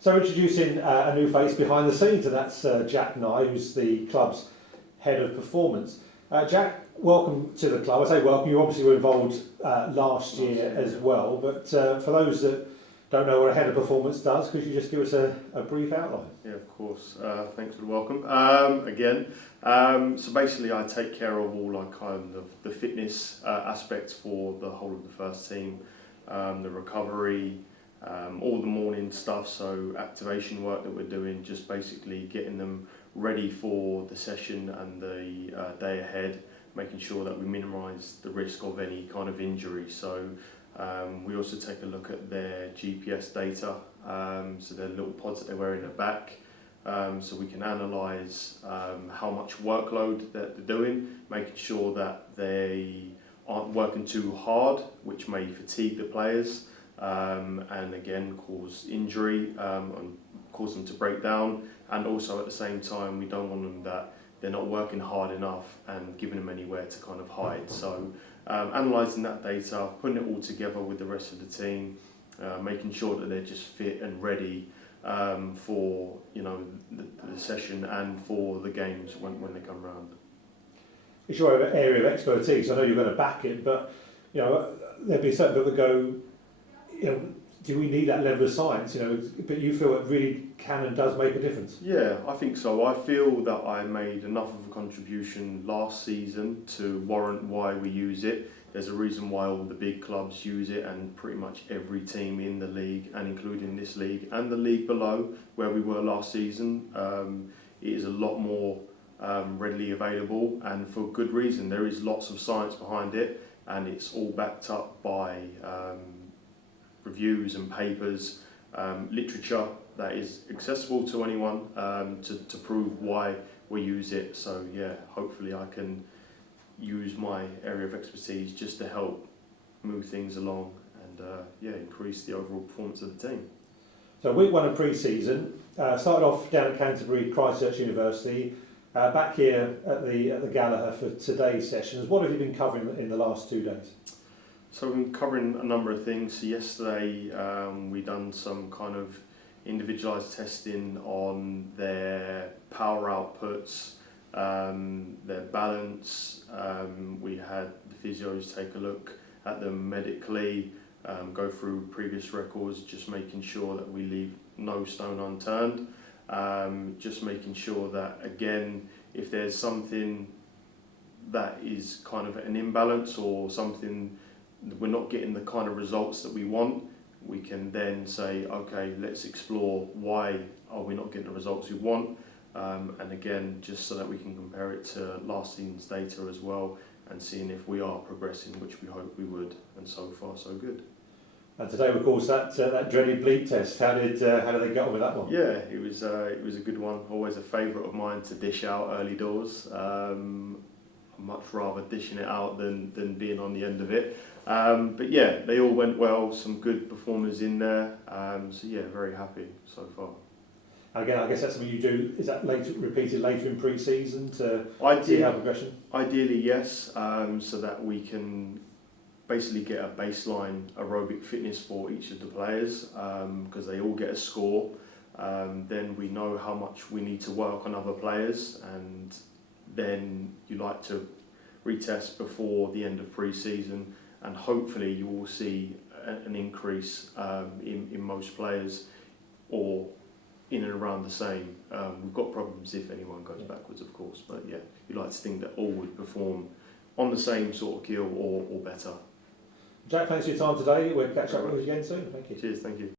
So introducing a new face behind the scenes, and that's Jak Nye, who's the club's head of performance. Jak, welcome to the club. I say welcome, you obviously were involved last year as well, but for those that don't know what a head of performance does, could you just give us a brief outline? Yeah, of course. Thanks for the welcome. So basically I take care of all like kind of the fitness aspects for the whole of the first team, the recovery, all the morning stuff, so activation work that we're doing, just basically getting them ready for the session and the day ahead, making sure that we minimise the risk of any kind of injury. So we also take a look at their GPS data, so their little pods that they wear in the back, so we can analyse how much workload that they're doing, making sure that they aren't working too hard, which may fatigue the players, and again cause injury and cause them to break down. And also at the same time, we don't want them that they're not working hard enough and giving them anywhere to kind of hide. So analysing that data, putting it all together with the rest of the team, making sure that they're just fit and ready for the session and for the games when they come around. It's your area of expertise. I know you're going to back it, but there'd be certain people that go, do we need that level of science? But you feel it really can and does make a difference. Yeah, I think so. I feel that I made enough of a contribution last season to warrant why we use it. There's a reason why all the big clubs use it, and pretty much every team in the league, and including this league and the league below where we were last season, it is a lot more readily available, and for good reason. There is lots of science behind it, and it's all backed up by reviews and papers, literature that is accessible to anyone to prove why we use it. So yeah, hopefully I can use my area of expertise just to help move things along and increase the overall performance of the team. So week one of pre-season, started off down at Canterbury, Christchurch University, back here at the Gallagher for today's sessions. What have you been covering in the last 2 days? So we've been covering a number of things. So yesterday we done some kind of individualised testing on their power outputs, their balance. We had the physios take a look at them medically, go through previous records, just making sure that we leave no stone unturned. Just making sure that, again, if there's something that is kind of an imbalance or something we're not getting the kind of results that we want, we can then say, okay, let's explore why are we not getting the results we want, and again, just so that we can compare it to last season's data as well, and seeing if we are progressing, which we hope we would, and so far so good. And today, of course, that dreaded bleep test. How did they get on with that one? Yeah, it was a good one. Always a favourite of mine to dish out early doors. I'd much rather dishing it out than being on the end of it. But yeah, they all went well. Some good performers in there. So yeah, very happy so far. And again, I guess that's something you do. Is that repeated later in pre-season to see how progression? Ideally, yes. So that we can basically get a baseline aerobic fitness for each of the players, because they all get a score. Then we know how much we need to work on other players, and then you like to retest before the end of pre-season, and hopefully you will see an increase in most players, or in and around the same. We've got problems if anyone goes backwards, of course, but yeah, you like to think that all would perform on the same sort of keel or better. Jak, thanks for your time today. We'll catch up with you again soon. Thank you. Cheers, thank you.